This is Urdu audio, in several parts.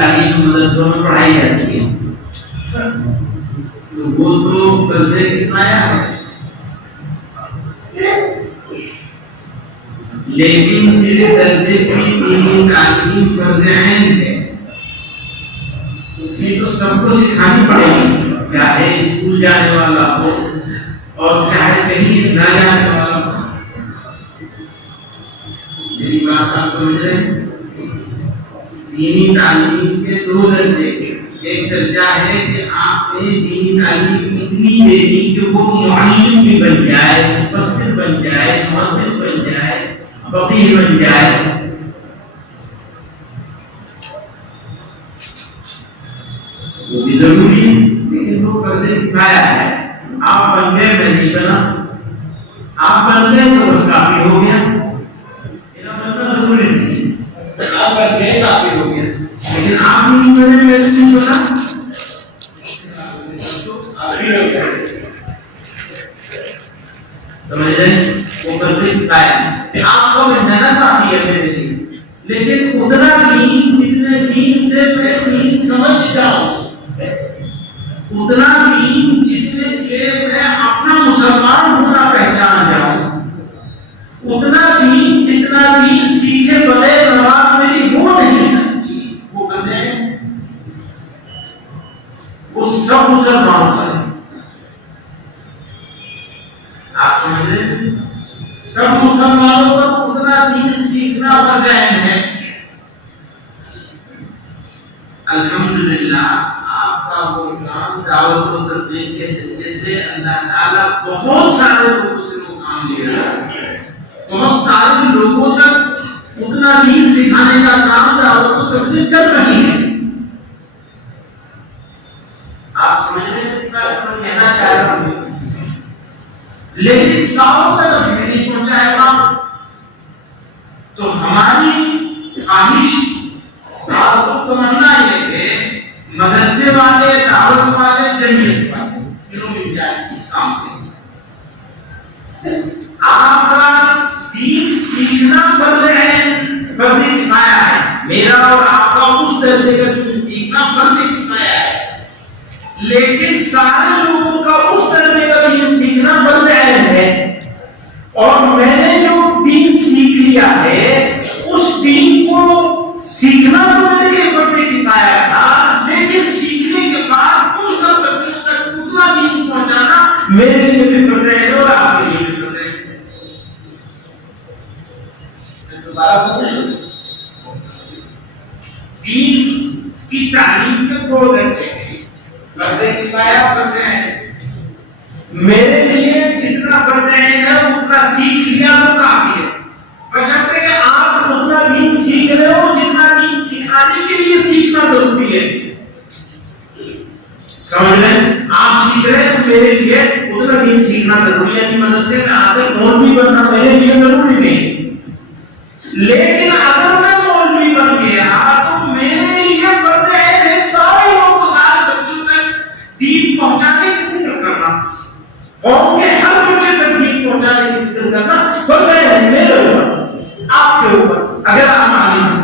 تعلیم مدرسوں میں پڑھائی جاتی ہے تو وہ تو فرض کفایہ ہے، لیکن جس درجے کی دینی تعلیم فرض عین ہے یہ تو سب کو سکھانی پڑے گی، چاہے اسکول جانے والا ہو اور چاہے کہیں نہ جانے والا ہو۔ میری بات آپ سمجھ رہے ہیں؟ دینی تعلیم کے دو درجے، ایک درجہ ہے کہ آپ نے دینی تعلیم اتنی دے دی کہ وہ معلم بھی بن جائے، مفسر بن جائے، محدث بن جائے، فقیہ بن جائے۔ وہ بھی ضروری ہے لیکن وہ فرض کفایہ ہے۔ آپ بن گئے میں نہیں بنا، آپ بن گئے تو بس کافی ہو گیا، میرا بننا ضروری نہیں، آپ بن گئے کافی ہو گیا، لیکن آپ نہیں بنے میں نہیں بنا سمجھ رہے؟ وہ فرض کفایہ ہے، آپ کو بننا کافی ہے میرے لیے، لیکن اتنا دین جتنے دین سے میں دین سمجھتا ہوں، اتنا دین جتنے سے میں اپنا مسلمان ہونا پہچان جاؤں، اتنا دین جتنا دین سیکھے بغیر نماز میری ہو نہیں سکتی، وہ کہتے ہیں وہ سب مسلمانوں کا ہے۔ آپ سمجھ رہے ہیں؟ سب مسلمانوں کا اتنا دین سیکھنا فرض عین ہے۔ الحمدللہ آپ کا وہ کام دعوت و تبلیغ کے ذریعے سے اللہ تعالیٰ بہت سارے لوگوں سے وہ کام لے رہا ہے، بہت سارے لوگوں تک اتنا دین سکھانے کا کام دعوت و تبلیغ کر رہی ہے۔ آپ سمجھ رہے ہیں کہنا چاہ رہا ہوں، لیکن سالوں تک ابھی نہیں پہنچائے گا تو ہماری خواہش اور تمنا یہ ہے مدرسے والے، دعوت والے، جمعیت والے تینوں مل جائیں اس کام کے۔ آپ کا دین سیکھنا فرض ہے، فرض کفایہ ہے، میرا اور آپ کا اس درجے کا دین سیکھنا فرض کفایہ ہے، لیکن سارے لوگوں کا اس درجے کا دین سیکھنا فرض عین ہے۔ اور میں نے جو دین سیکھ لیا ہے اس دین کو سیکھنا تو میرے لیے فرض کفایہ تھا، لیکن سیکھنے کے بعد ان سب بچوں تک اتنا دین پہنچانا میرے لیے بھی فرض ہے اور آپ کے لیے بھی فرض ہے۔ دوبارہ دین کی تعلیم کے دو درجے ہیں، فرض کفایہ، فرض عین۔ میرے لیے جتنا فرض عین ہے اتنا سیکھ لیا تو کافی ہے، بشرطے کہ آپ اتنا دین سیکھ رہے ہو جتنا دین سکھانے کے لیے سیکھنا ضروری ہے۔ سمجھ رہے ہیں؟ آپ سیکھ رہے ہیں تو میرے لیے اتنا دین سیکھنا ضروری ہے، یعنی مدرسے میں آ کر مولوی بننا میرے لیے ضروری نہیں، لیکن اگر میں مولوی بن گیا تو میرے لیے فرض ہے سارے لوگوں، سارے بچوں تک دین پہنچانے کی فکر کرنا، قوم کے ہر بچے تک دین پہنچانے کی فکر کرنا فرض ہے میرے اوپر، آپ کے اوپر، اگر آپ عالم ہیں۔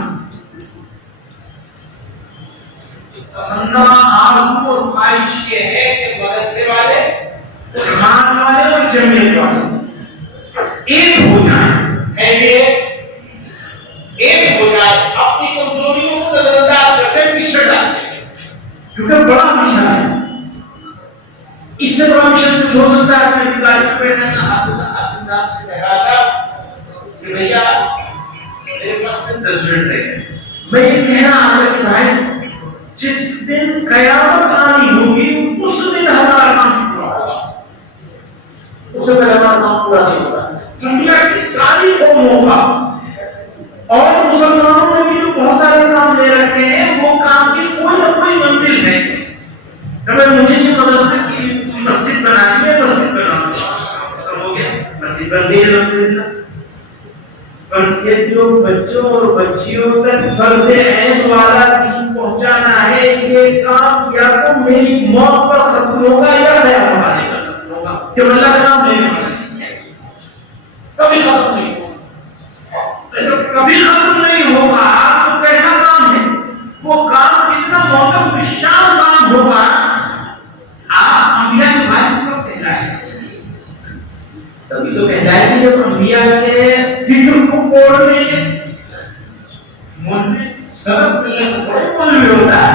تمنا، آرزو اور خواہش یہ ہے کہ مدرسے والے، جماعت والے اور جمعیت والے ایک ہو جائیں، ایک ہو جائے، اپنی کمزوریوں کو نظر انداز کرتے پیچھے ڈالتے ہیں، کیونکہ بڑا مشن ہے، اس سے بڑا مشن کچھ ہو سکتا ہے۔ میں گاڑی میں بیٹھا تھا، حافظ صاحب سے کہہ رہا تھا کہ بھیا میرے پاس سے 10 منٹ رہے، میں یہ کہنا آ رہا کہ بھائی جس دن قیامت آنی ہوگی اس دن ہمارا کام پورا ہوگا، اس سے پہلے ہمارا کام پورا نہیں ہوگا۔ دنیا کی ساری قوموں کا اور مسلمانوں نے بھی جو بہت سارے کام لے رکھے ہیں وہ کام کی کوئی نہ کوئی منزل ہے، اگر مجھے یہ مدرسے کی مسجد بنانی ہے، مسجد بنانا سب ہو گیا، مسجد بن گئی الحمدللہ، پر یہ جو بچوں اور بچیوں تک فرض عین والا دین پہنچانا ہے، یہ کام یا تو میری موت پر ختم ہوگا یا میں ہمارے پر ختم ہوگا، جب اللہ کا نام لینے والا کبھی ختم نہیں ہوگا، جب کبھی ختم نہیں ہوگا تو کیسا کام ہے وہ کام اتنا موقف وشال کام ہوگا آپ انبیاء کے بھائی سے کب کہلائیں گے؟ تبھی تو کہلائیں گے جب انبیاء کے فکر کو پوڑنے من میں سبق ملنے سے کوئی مول میں ہوتا ہے،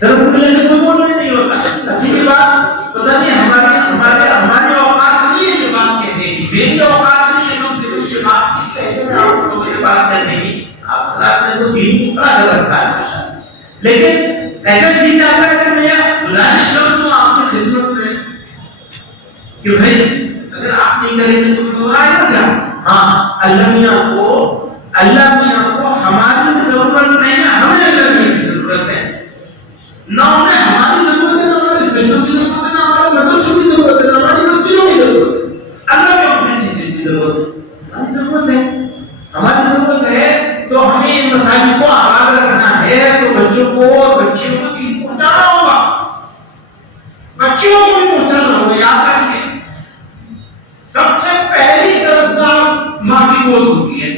سبق ملنے سے کوئی مول میں نہیں ہوتا۔ اچھی کی بات پتہ نہیں ہماری اوقات نہیں ہے یہ بات کہنے کی، میری اوقات نہیں ہے کم سے کم یہ بات اس کہتے میں آپ لوگوں سے بات کرنے کی۔ آپ اللہ نے تو دین کو بڑا کر رکھا ہے، لیکن ایسا جی چاہتا ہے کہ میں گزارش کروں تو آپ کی خدمت میں کہ بھائی اگر آپ نہیں کریں گے تو کوئی اور آئے گا کیا؟ ہاں اللہ میاں کو ہماری ضرورت نہیں ہے، ہمیں اللہ میاں کی ضرورت ہے، نہ انہیں ہماری ضرورت ہے، نہ ہماری سجدوں کی ضرورت ہے، نہ ہمارے مدرسوں کی ضرورت ہے، نہ ہماری مسجدوں کی ضرورت ہے۔ اللہ کو اپنی چیز کی ضرورت ہے، ہماری ضرورت ہے، ہماری ضرورت ہے تو ہمیں ان مساجد کو آباد رکھنا ہے، تو بچوں کو اور بچیوں کو دین پہنچانا ہوگا، بچیوں کو بھی پہنچانا ہوگا۔ یاد رکھیں سب سے پہلی درسگاہ ماں کی گود ہوتی ہے،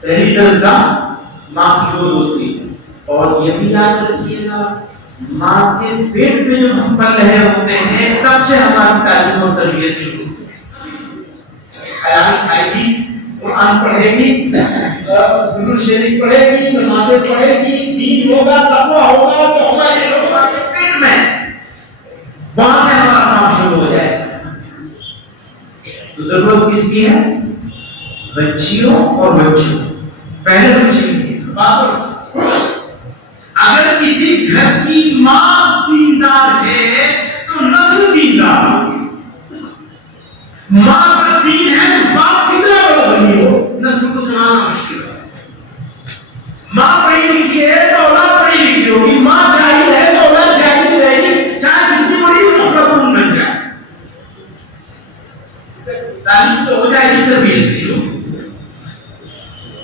پہلی درسگاہ ماں کی گود ہوتی ہے۔ اور یہ بھی یاد رکھیے گا ماں کے پیٹ میں جب ہم پل رہے ہوتے ہیں تب سے ہماری تعلیم اور تربیت شروع ہوتی ہے۔ خیال کھائے گی، قرآن پڑھے گی، درود شریف پڑھے گی، نمازیں پڑھے گی، دین ہوگا، تقویٰ ہوگا، تو ہمارے لوگ کے پیٹ میں وہاں سے ہمارا کام شروع ہو جائے گا۔ تو ضرورت کس کی ہے؟ بچیوں اور بچوں، پہلے بچے کی اگر کسی گھر کی ماں دیندار ہے تو نسل دیندار ہوگی۔ ماں کا دین ہے تو باپ کتنا بڑا بنی ہو نسل کو سنبھالنا مشکل ہے۔ ماں پڑھی لکھی ہے تو اولاد پڑھی لکھی ہوگی، ماں جاہل ہے تو اولاد جاہل رہے گی، چاہے جتنی بڑی مخلوق بن جائے۔ تعلیم تو ہو جائے گی، تربیت نہیں ہوگی۔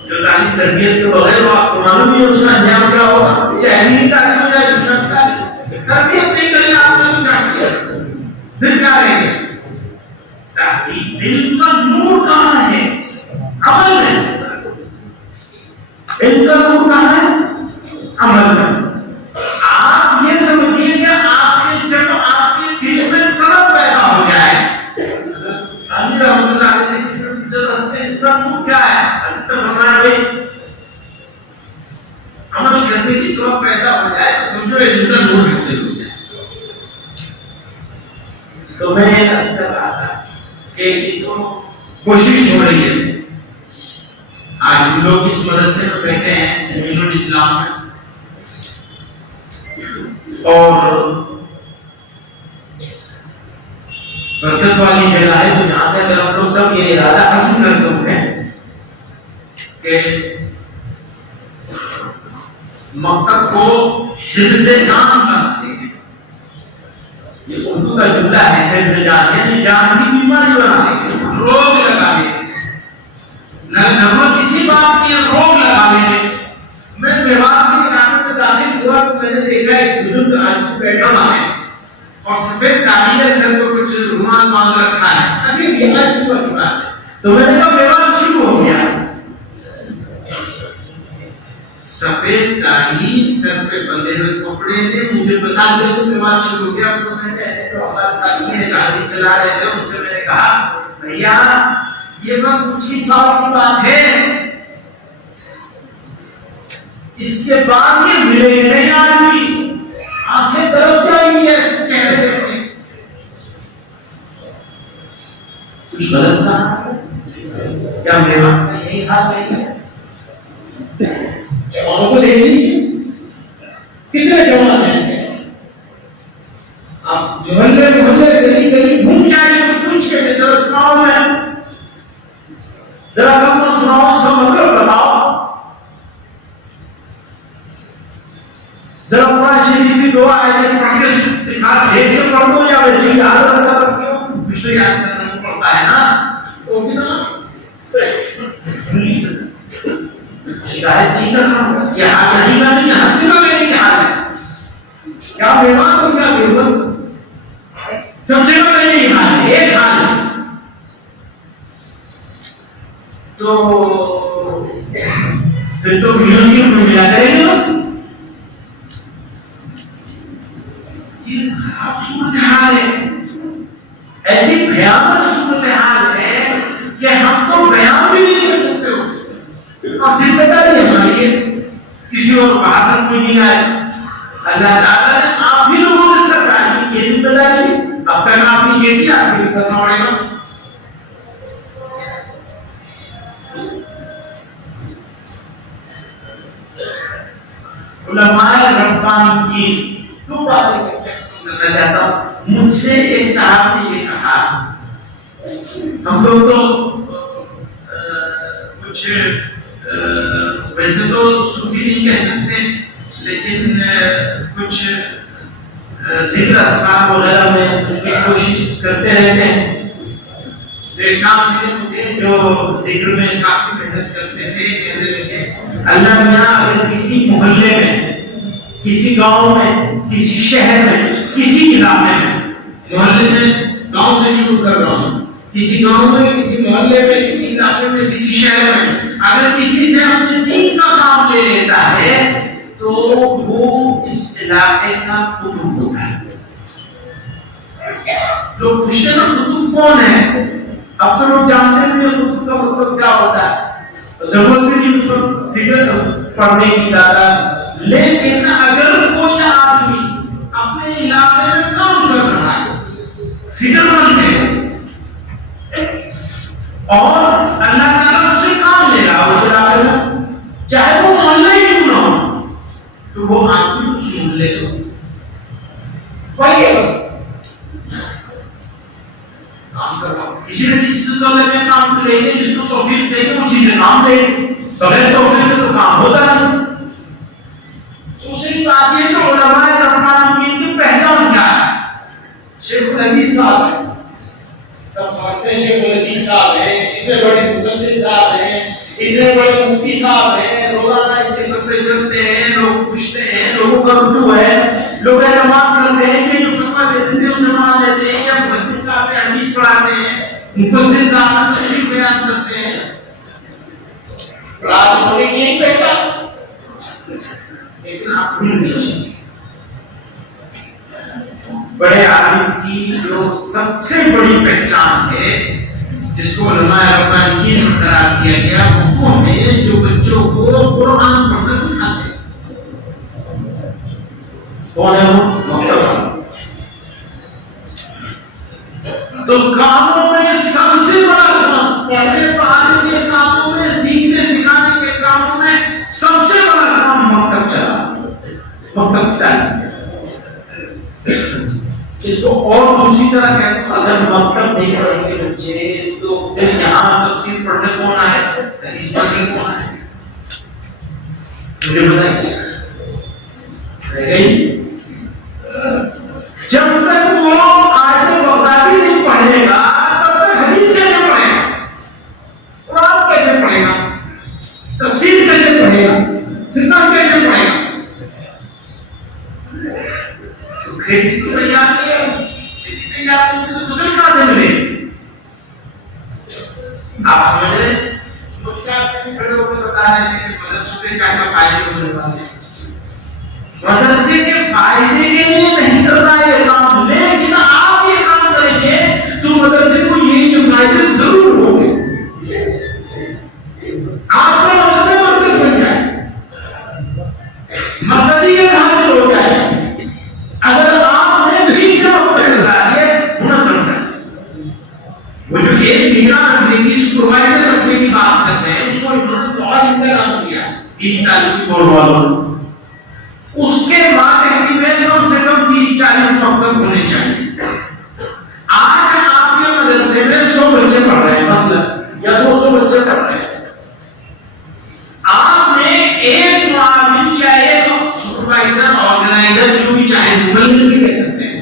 جو تعلیم تربیت کے بغیر وہ آپ کو معلوم نہیں اس کا انجام کیا ہوگا، چاہے نہیں تعلیم ہو جائے دنیا کی تعلیم، تربیت نہیں کرے آپ نے تو کیا کیا، پھر کیا رہے گا؟ تعلیم علم کا نور کہاں ہے؟ عمل میں۔ علم کا نور کہاں ہے؟ عمل میں۔ آپ یہ سمجھیے کہ آپ کے جب آپ کے دل سے طلب پیدا ہو جائے، امیر رحمۃ اللہ علیہ سے کسی نے ضرورت سے اتنا نور کیا ہے؟ عمل کرنے کی طرف پیدا ہو جائے تو سمجھو علم کا نور حاصل ہو جائے۔ تو میں یہ عرض کر رہا تھا کہ یہ تو کوشش ہو رہی ہے۔ آج لوگ اس مدرسے میں بیٹھے ہیں زمین الاسلام میں، اور برکت والی جگہ ہے، تو یہاں سے اگر ہم لوگ سب یہ ارادہ عزم کرتے ہوئے کہ مکتب کو حفظ جان بناتے ہیں، یہ اردو کا جملہ ہے، حفظ جان یعنی جان کی بیماری بنانے کے، روگ لگانے کے، نہ ضرورت کسی بات کی روگ لگانے کے۔ میں میوات کے کنارے میں داخل ہوا تو میں نے دیکھا ایک بزرگ آدمی بیٹھا ہوا ہے اور سفید داڑھی ہے، سر کو کچھ رومال باندھ رکھا ہے، ابھی ریاض صبح کی بات ہے۔ تو میں نے کہا میوات شروع ہو گیا، سفید داڑھی سر پہ بندھے ہوئے کپڑے نے مجھے بتا دیا تو میوات شروع ہو گیا۔ تو میں نے تو ہمارے ساتھی ہیں گاڑی چلا رہے تھے، ان سے میں نے کہا بھیا یہ بس کچھ ہی سال کی بات ہے، اس کے بعد یہ ملے گے نہیں آدمی، آنکھیں ترس جائیں گی ایسے چہرے دیکھتے۔ کچھ غلط کہا کیا؟ میوات کا یہی حال نہیں ہے؟ جوانوں کو دیکھ لیجیے، کتنے جوان ہیں، آپ محلے گلی گلی گھوم جائیے تو پوچھ کے ذرا سناؤ، میں ذرا کم سناؤ، اس کا مطلب بتاؤ، ذرا قرآن شریف کی دعا ہے پڑھ کے دکھا، دیکھ کے پڑھ دو یا ویسے ہی یاد رکھتا کیوں پچھلے یاد کرنا پڑتا ہے نا، تو بھی نا شکایت نہیں کرنا، یہ حال نہیں کا نہیں، ہر جگہ میں یہی حال ہے، کیا بیمار ہو کیا بیمار، سب جگہ میں یہی حال ہے، ایک حال ہے۔ تو پھر تو میں ملا کریں گے بس. یہ خراب صورتحال ہے, ایسی بھیانک صورتحال ہے کہ ہم تو بیان بھی نہیں کر سکتے ہو. اور ذمہ داری ہماری ہے, کسی اور بات کوئی نہیں آئے. اللہ تعالیٰ نے آپ ہی لوگوں کے ساتھ آئی یہ ذمہ داری. اب تک آپ نے یہ کیا, آپ کو کرنا پڑے گا. علماء ربانی کی دو باتیں کرنا چاہتا ہوں. مجھ سے ایک صاحب نے یہ کہا, ہم لوگ تو کچھ ویسے تو صوفی نہیں کہہ سکتے, لیکن کچھ ذکر اسماء وغیرہ میں اس کی کوشش کرتے رہتے ہیں. ایک صاحب ملے جو ذکر میں کافی محنت کرتے تھے, کہتے رہتے اللہ میاں اگر کسی محلے میں, کسی گاؤں میں, کسی شہر میں, کسی علاقے میں, محلے سے گاؤں سے شروع کر رہا ہوں, کسی گاؤں میں, کسی محلے میں, کسی علاقے میں, کسی شہر میں اگر کسی سے اپنے دین کا کام لے لیتا ہے تو وہ اس علاقے کا قطب ہوتا ہے. لوگ پوچھتے ہیں نا قطب کون ہے, اب تو لوگ جانتے ہیں قطب کا مطلب کیا ہوتا ہے, ضرورت بھی نہیں اس کو فکر پڑھنے کی زیادہ. لیکن اگر کوئی آدمی اپنے علاقے میں کام کر رہا ہے, فکر مند ہے, اور اللہ تعالیٰ اس سے کام لے رہا اس علاقے میں, چاہے وہ محلہ ہی کیوں نہ ہو, تو وہ آدمی اس محلے کو وہی ہے بس کام کر رہا ہوں. کسی نہ کسی سے تو میں کام لیں گے, جس کو توفیق دیں گے اسی سے کام لیں گے, بغیر توفیق کے تو کام ہوتا نہیں. دوسری بات یہ کہ علماء ربانی کی پہچان کیا ہے. شیخ الحدیث صاحب ہے, سب سمجھتے ہیں شیخ الحدیث صاحب ہیں, اتنے بڑے مفسر صاحب ہیں, اتنے بڑے مفتی صاحب ہیں, روزانہ ان کے خطبے چلتے ہیں, لوگ پوچھتے ہیں, لوگوں کا رجوع ہے, لوگ اعتماد کرتے ہیں کہ جو فتویٰ دیتے تھے اسے مان لیتے ہیں, یا محدث صاحب حدیث پڑھاتے ہیں, مفسر صاحب تشریح بیان کرتے ہیں. رات ہونے کی یہی پہچان, لیکن آپ بھول نہیں سکتے بڑے عالم کی جو سب سے بڑی پہچان ہے, جس کو علماء ربانی سے قرار دیا گیا, وہ ہے جو بچوں کو قرآن پڑھنا سکھاتے ہیں. کون ہے وہ؟ تو کاموں میں سب سے بڑا کام, پڑھنے پڑھانے کے کاموں میں, سیکھنے سکھانے کے کاموں میں سب سے بڑا کام مکتب چلا, مکتب چلا. اس کو اور دوسری طرح کہتے ہیں, اگر مکتب نہیں پڑھیں گے بچے تو پھر یہاں تفسیر پڑھنے کون آئے, حدیث پڑھنے کون آئے, مجھے بتائیے رہ گئی. جب تک وہ آیت بغدادی نہیں پڑھے گا تب تک حدیث کیسے پڑھے گا, قرآن کیسے پڑھے گا, تفسیر کیسے پڑھے گا, فقہ کیسے پڑھے گا. کھیتی تو تیار نہیں ہے, کھیتی تیار نہیں ہے تو فصل کہاں سے ملے گی. آپ سمجھ رہے ہیں, کھڑے ہو کے بتا رہے ہیں کہ مدرسے کے کیا فائدے ہونے والے ہیں. مدرسے کے فائدے کے لیے نہیں کر رہا ہے کام, لیکن آپ یہ کام کریں گے تو مدرسے کو یہی جو فائدے ضرور ہوں گے. آپ کا مدرسہ مرکز بن جائے, مرکزیت حاصل ہو جائے. اگر آپ نے ٹھیک سے وقت چلا ہے منظم کر, وہ جو ایک نگراں رکھنے کی, سپروائزر رکھنے کی بات کرتے ہیں, اس کو انہوں نے بہت انتظام کیا دینی تعلیم بورڈ والوں. اس کے بعد میں کم سے کم 30-40 مکتب ہونے چاہیے. آج آپ کے مدرسے میں 100 بچے پڑھ رہے ہیں مثلا, یا 200 بچے پڑھ رہے ہیں. آپ نے ایک معاون یا ایک سپروائزر, آرگنائزر, جو بھی چاہے مبلغ بھی کہہ سکتے ہیں,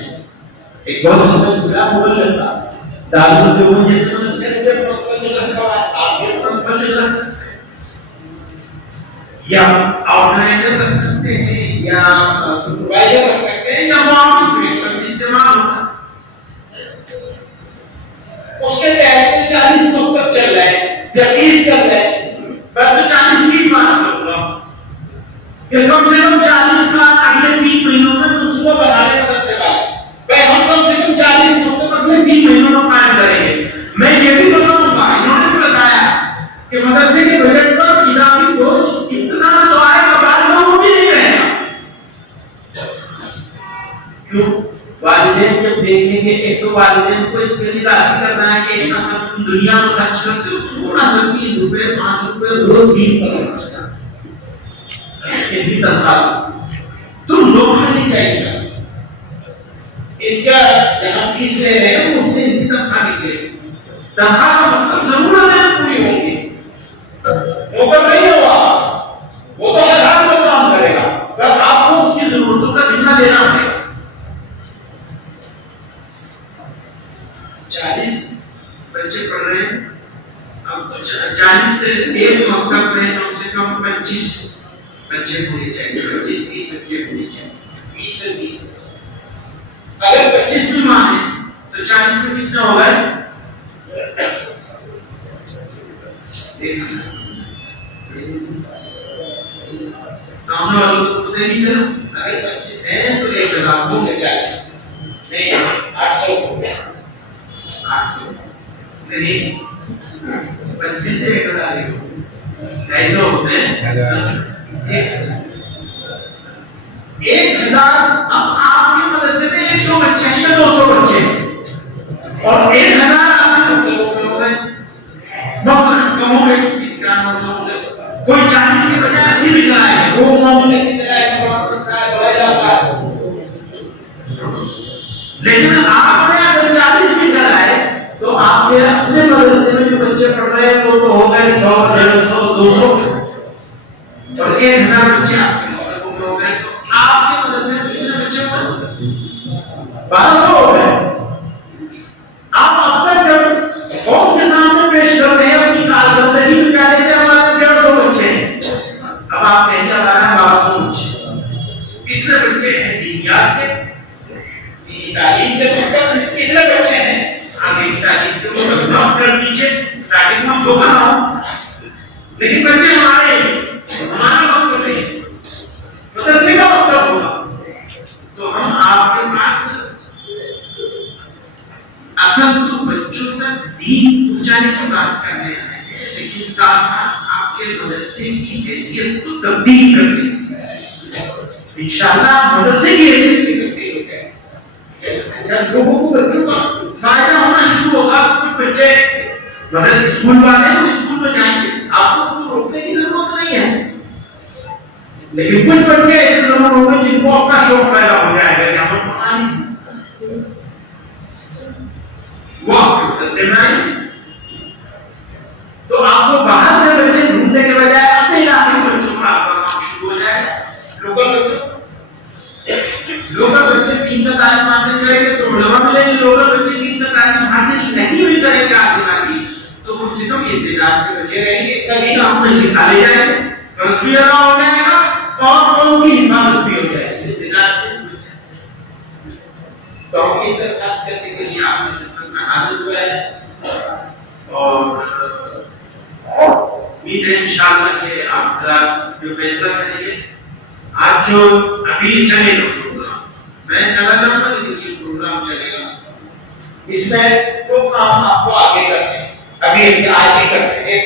ایک بہت مثلا بلا مبلغ تھا دارالعلوم جیسے مدرسے کے مبلغ رکھا ہوا ہے, آپ بھی اپنا مبلغ رکھ سکتے ہیں, یا آرگنائزر رکھ سکتے ہیں, یا سپروائزر رکھ سکتے ہیں, یا معاون بھی استعمال ہوتا ہے. اس کے تحت 40 مکتب چل رہے ہیں یا 30 چل رہے ہیں, میں تو 40 کی بات کروں گا. کہ کم سے کم 40 لاکھ اگلے 3 مہینوں میں تم صبح بنا لے مدرسے والے بھائی ہم کم سے کم 40 مکتب اگلے 3 مہینوں میں قائم کریں گے. میں یہ بھی بتاؤں گا انہوں نے بھی بتایا کہ مدرسے کے بجٹ پر اضافی بوجھ اتنا تو آئے گا بعد میں وہ بھی نہیں رہے گا. کیوں؟ والدین جب دیکھیں گے ایک تو والدین کو اس کے لیے راضی کرنا ہے کہ اتنا سب دنیا میں خرچ کرتے ہو تھوڑا سا 3 روپے 5 روپے روز دین پر خرچ کرنا یہ بھی تنخواہ تم لوگ میں نہیں چاہیے. ان کا جہاں فیس لے رہے ہیں اس سے ان کی تنخواہ نکلے گی. تنخواہ کا مطلب ضرورتیں پوری ہوں گی. نوکر نہیں ہوا وہ تو ہزار کا کام کرے گا پر آپ کو اس کی ضرورتوں کا ذمہ دینا پڑے گا. 40 بچے پڑھ رہے ہیں اب 40 سے ایک مکتب میں کم سے کم 25 بچے ہونے چاہیے. 25-30 بچے ہونے چاہیے. 20 سے 30 اگر 25 بھی مانے تو 40 میں کتنا ہوگا؟ سامنے والوں کو پتہ نہیں چلا. اگر 25 ہیں تو 1000 ہونے چاہیے. نہیں 800 ہو گیا. 800 نہیں 25 سے 1000 لے لو 250 ہوتے ہیں. 1000 اب آپ کے مدرسے میں 100 بچے ہیں یا 200 بچے ہیں اور 1000 آپ کے مکتبوں میں ہو گئے مثلا کم ہو گئے 20 کا 900 ہو گئے. کوئی 40 کے بجائے 80 بھی چلائے گا وہ معاملہ لے کے چلائے گا بڑا علاقہ ہے. لیکن آپ نے اگر 40 بھی چلائے تو آپ کے اپنے مدرسے میں جو بچے پڑھ رہے ہیں وہ تو ہو گئے 100 150 200 اور 1000 بچے آپ کے مدرسے میں ہو گئے تو آپ کے مدرسے میں کتنے بچے ہوئے؟ 1200 ہو گئے. آپ اب تک جب قوم کے سامنے پیش کرتے ہیں اپنی کارکردگی تو کیا دیتے ہیں ہمارے 150 بچے ہیں. اب آپ کہیں گے ہمارے 1200 بچے کتنے بچے ہیں دینیات کے دینی تعلیم کے مطلب کتنے بچے ہیں آگے کی تعلیم کے مطلب نوٹ کر دیجیے تاکہ ہم دھوکہ نہ ہو. لیکن بچے ہمارا وقت نہیں مدرسے کا مطلب ہوگا تو ہم آپ کے پاس اصل تو بچوں تک دین پہنچانے کی بات کرنے آئے ہیں لیکن ساتھ ساتھ آپ کے مدرسے کی حیثیت کو تبدیل کرنے کی انشاءاللہ مدرسے کی حیثیت کی تبدیل ہو جائے. جب لوگوں کو بچوں کا فائدہ ہونا شروع ہوگا تو بچے مگر اسکول والے ہیں اسکول میں جائیں گے آپ کو اس کو روکنے کی ضرورت نہیں ہے. لیکن کچھ بچے ایسے ضرور ہوں گے جن کو اپنا شوق پیدا ہو جائے گا کہ ہم پڑھانی سے وہ آپ کے مدرسے میں آئیں گے تو آپ کو باہر سے بچے ڈھونڈنے کے بجائے اپنے علاقے کے بچوں کا آپ کا کام شروع ہو جائے. لوکل بچے دین کا تعلیم حاصل کریں گے تو علماء ملیں گے. لوکل بچے دین کا تعلیم حاصل نہیں بھی کریں گے آگے والی تو کم سے کم انتظار سے بچے رہیں گے. کبھی آپ نے سکھا لے جائیں گے فرض بھی ادا ہو جائے گا اور قوم کی حفاظت بھی ہو جائے گی. انتظار سے قوم کی درخواست کرنے کے لیے آپ نے خدمت میں حاضر ہوا ہے اور امید ہے انشاءاللہ کہ آپ حضرات جو فیصلہ کریں گے. آج جو ابھی چلے گا پروگرام میں چلا جاؤں گا لیکن یہ پروگرام چلے گا اس میں دو کام آپ کو آگے کرنے ہیں ابھی آج ہی کرتے ہیں.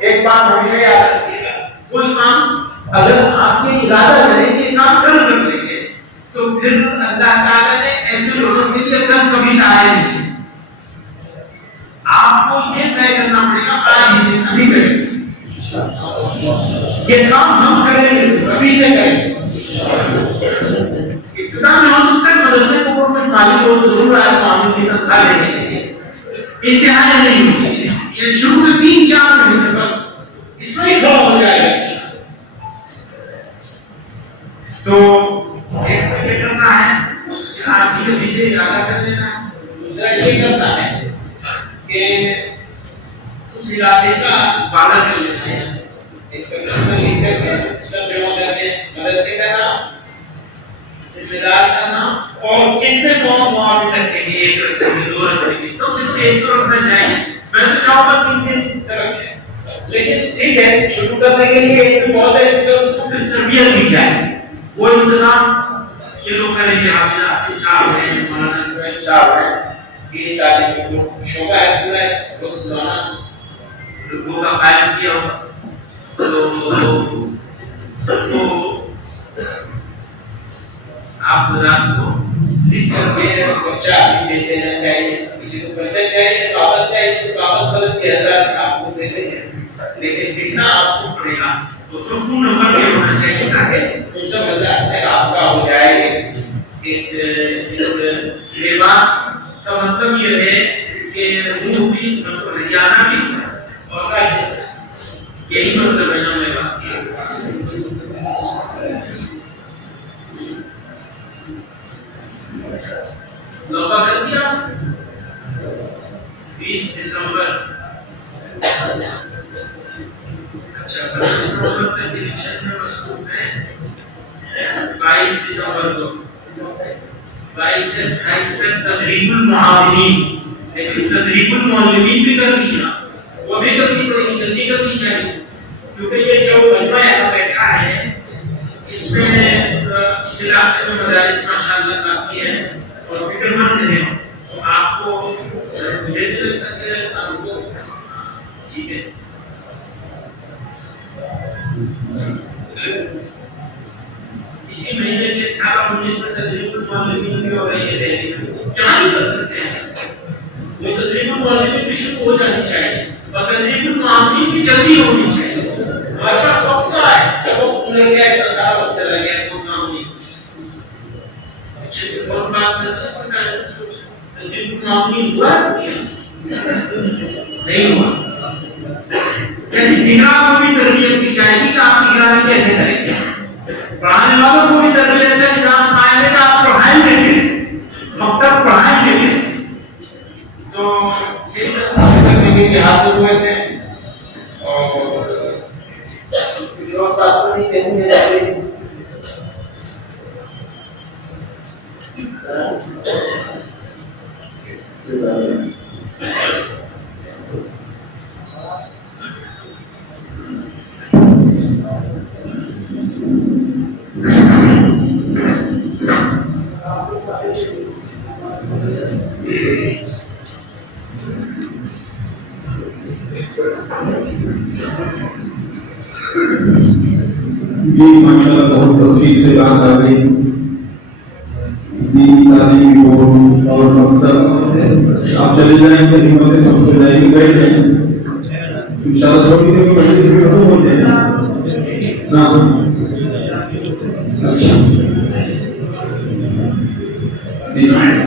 ایک بات ہمیشہ یاد رکھیے گا کوئی کام اگر آپ کے ارادہ کریں کہ کام کل کر لیں گے تو پھر اللہ تعالیٰ نے ایسے لوگوں کے لیے کل کبھی لایا نہیں. آپ کو یہ طے کرنا پڑے گا آج ہی سے ابھی کریں گے یہ کام ہم کریں گے ابھی سے کریں گے. اتنا میں ہو سکتا ہے مدرسے کو کوئی مالی کو ضرور آئے قانون کی تنخواہ لینے کے لیے انتہائی نہیں ہوگی. یہ شروع میں 3-4 مہینے بس اس میں ہی کھڑا ہو جائے گا. تو ایک تو یہ کرنا ہے کہ آج ہی ابھی سے ارادہ کر لینا ہے. دوسرا یہ کرنا ہے کہ اس ارادے کا وعدہ کر لینا ہے. ایک پیپر لکھ کر کے سب جمع کر کے مدرسے کا نام ذمہ دار کا نام اور کتنے قوم معاونت کے لیے 1 رکھیں گے 2 رکھیں گے تو صرف 1 تو رکھنا چاہیے. میں تو چاہوں گا 3 دن رکھیں لیکن ٹھیک ہے شروع کرنے کے لیے ایک بہت ہے کہ اس کو تربیت دی جائے وہ انتظام یہ لوگ کریں گے. حافظ آصف صاحب ہیں, مولانا شعیب صاحب ہیں, دینی تعلیم کو شعبہ ہے پورا بہت پرانا لوگوں کا قائم کیا ہوا. تو آپ رات کو لکھ کر کے بچہ بھی دے دینا چاہیے. کسی کو بچہ چاہیے کاغذ چاہیے تو کاغذ پر کے حضرات آپ کو دے دیں گے, لیکن لکھنا آپ کو پڑے گا. اس کو فون نمبر بھی ہونا چاہیے تاکہ ان سب حضرات سے رابطہ ہو جائے. یہ بات کا مطلب یہ ہے کہ روح بھی مطلب ہریانہ بھی اور راجستھان یہی مطلب ہے جو میں بات کی. لوپا کر دیا 20 دسمبر. اچھا 25 نومبر تک الیکشن میں مصروف ہیں. 22 دسمبر کو 22 سے 28 تک تدریب المعاونین, لیکن تدریب المعلمین بھی کر دیا. وہ بھی کرنی پڑے گی, جلدی کرنی چاہیے, کیونکہ یہ جو مجمع یہاں بیٹھا ہے اس میں اس علاقے میں مدارس ماشاءاللہ کافی ہیں اور فکر مند ہیں. تو آپ کو ٹھیک ہے اسی مہینے کے 18-19 میں تدریب المعلمین بھی ہو رہی ہے دہلی میں. کیا نہیں کر سکتے ہیں, وہ تدریب المعلمین بھی شروع ہو جانی چاہیے اور تدریب المعلمین بھی جلدی ہونی چاہیے. ہمارے پاس وقت ہے, سب وقت لگ گیا ہے, سارا وقت چلا گیا ہے, کوئی کام نہیں. اچھا اور بات تدریب المعلمین ہوا نہیں ہوا. یعنی نگراں کو بھی تربیت کی جائے گی کہ آپ نگرانی کیسے کریں گے. پڑھانے والوں کو بھی تربیت کا نظام قائم ہے کہ آپ پڑھائیں گے کیسے, مکتب پڑھائیں گے کیسے. تو یہ کرنے کے حاضر ہوئے تھے اور کچھ وقت آپ کو نہیں کہیں گے. جی ماشاءاللہ بہت تفصیل سے بات آ گئی. دینی تعلیمی بورڈ اور مکتب آپ چلے جائیں گے ہمت سب سے ڈائری بیٹھ جائیں انشاءاللہ تھوڑی دیر میں مجلس بھی ختم ہو جائے نا. اچھا